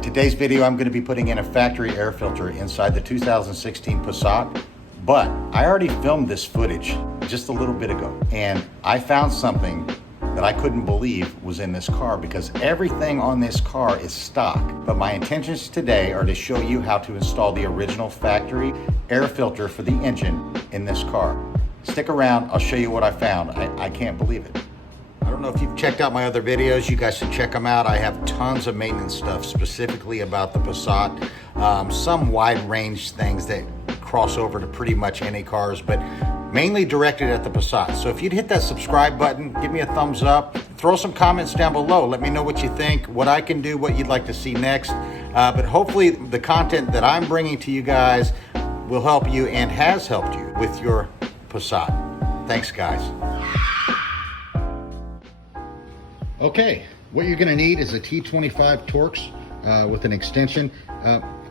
In today's video, I'm going to be putting in a factory air filter inside the 2016 Passat, but I already filmed this footage just a little bit ago, and I found something that I couldn't believe was in this car because everything on this car is stock. But my intentions today are to show you how to install the original factory air filter for the engine in this car. Stick around, I'll show you what I found. I can't believe it. I don't know if you've checked out my other videos. You guys should check them out. I have tons of maintenance stuff specifically about the Passat. Some wide range things that cross over to pretty much any cars, but mainly directed at the Passat. So if you'd hit that subscribe button, give me a thumbs up, throw some comments down below. Let me know what you think, what I can do, what you'd like to see next. But hopefully the content that I'm bringing to you guys will help you and has helped you with your Passat. Thanks, guys. Okay, what you're gonna need is a T25 Torx with an extension.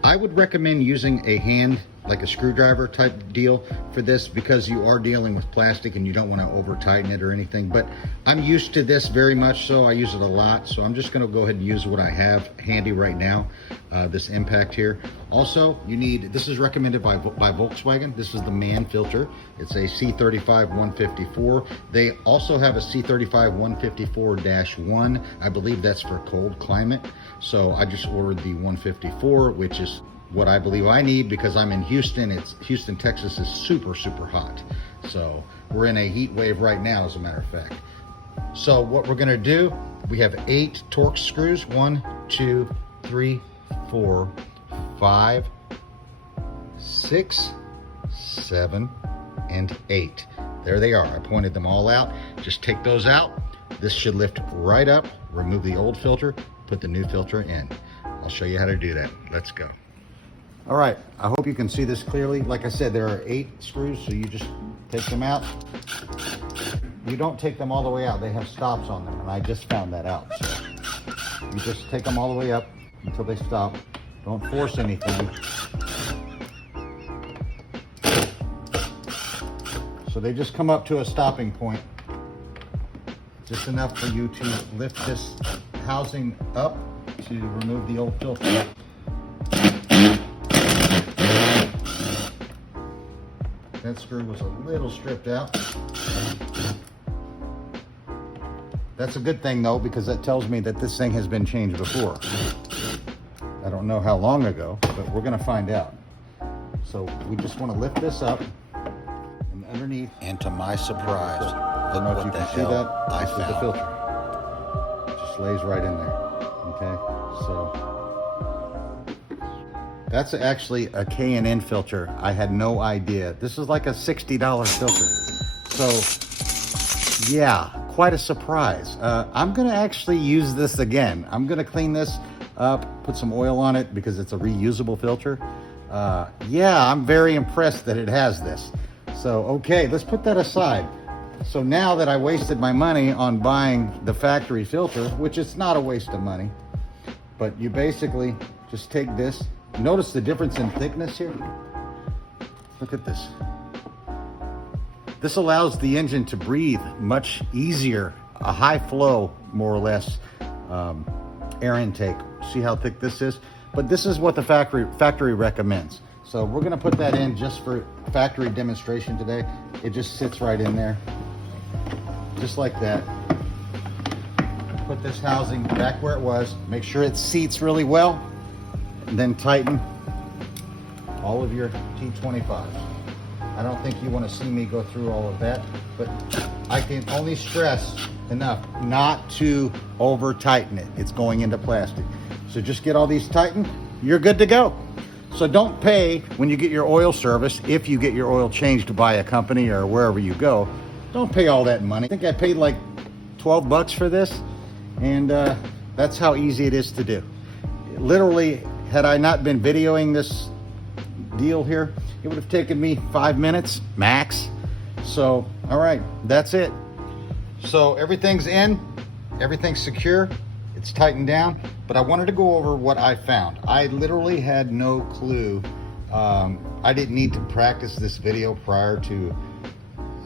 I would recommend using a hand, like a screwdriver type deal for this, because you are dealing with plastic and you don't want to over tighten it or anything. But I'm used to this very much, so I use it a lot. So I'm just going to go ahead and use what I have handy right now, this impact here. Also, you need, this is recommended by Volkswagen. This is the Mann filter. It's a C35-154. They also have a C35-154-1. I believe that's for cold climate. So I just ordered the 154, which is what I believe I need because I'm in Houston. Houston, Texas is super, super hot. So we're in a heat wave right now, as a matter of fact. So what we're gonna do, we have 8 Torx screws. 1, 2, 3, 4, 5, 6, 7, and 8. There they are. I pointed them all out. Just take those out. This should lift right up, remove the old filter, put the new filter in. I'll show you how to do that. Let's go. All right, I hope you can see this clearly. Like I said, there are 8 screws, so you just take them out. You don't take them all the way out. They have stops on them, and I just found that out. So you just take them all the way up until they stop. Don't force anything. So they just come up to a stopping point. Just enough for you to lift this housing up to remove the old filter. That screw was a little stripped out. That's a good thing though, because that tells me that this thing has been changed before. I don't know how long ago, but we're gonna find out. So we just wanna lift this up and underneath. And to my surprise, look what the hell I found. The filter. It just lays right in there, okay? So that's actually a K&N filter. I had no idea. This is like a $60 filter. So yeah, quite a surprise. I'm gonna actually use this again. I'm gonna clean this up, put some oil on it because it's a reusable filter. Yeah, I'm very impressed that it has this. So, okay, let's put that aside. So now that I wasted my money on buying the factory filter, which is not a waste of money, but you basically just take this. Notice the difference in thickness here. Look at this. This allows the engine to breathe much easier, a high flow, more or less, air intake. See how thick this is? But this is what the factory recommends. So we're gonna put that in just for factory demonstration today. It just sits right in there, just like that. Put this housing back where it was. Make sure it seats really well. And then tighten all of your T25s. I don't think you want to see me go through all of that, but I can only stress enough not to over tighten it. It's going into plastic. So just get all these tightened, you're good to go. So don't pay when you get your oil service, if you get your oil changed by a company or wherever you go, don't pay all that money. I think I paid like 12 bucks for this, and that's how easy it is to do. Literally, had I not been videoing this deal here, it would have taken me 5 minutes max. So, all right, that's it. So everything's in, everything's secure, it's tightened down, but I wanted to go over what I found. I literally had no clue. I didn't need to practice this video prior to,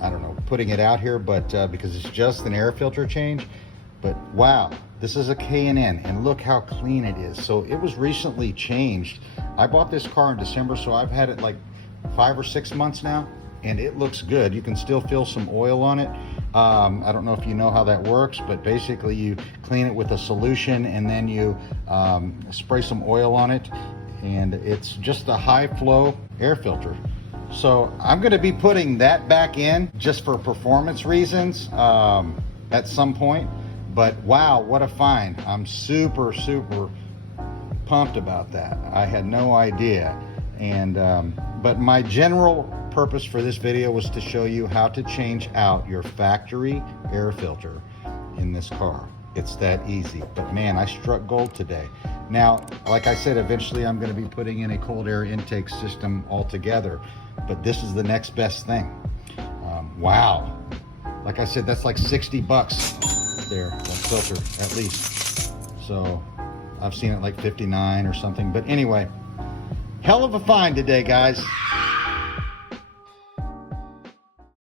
I don't know, putting it out here, but because it's just an air filter change. But wow, This is a K&N, and look how clean it is. So it was recently changed. I bought this car in December, so I've had it like 5 or 6 months now, and it looks good. You can still feel some oil on it. I don't know if you know how that works, but basically you clean it with a solution and then you spray some oil on it, and it's just a high flow air filter. So I'm going to be putting that back in just for performance reasons at some point. But wow, what a find. I'm super pumped about that. I had no idea. And but my general purpose for this video was to show you how to change out your factory air filter in this car. It's that easy. But man, I struck gold today. Now, like I said, eventually I'm going to be putting in a cold air intake system altogether, but this is the next best thing. Wow. Like I said, that's like 60 bucks there, that filter at least. So I've seen it like 59 or something. But anyway, hell of a find today, guys.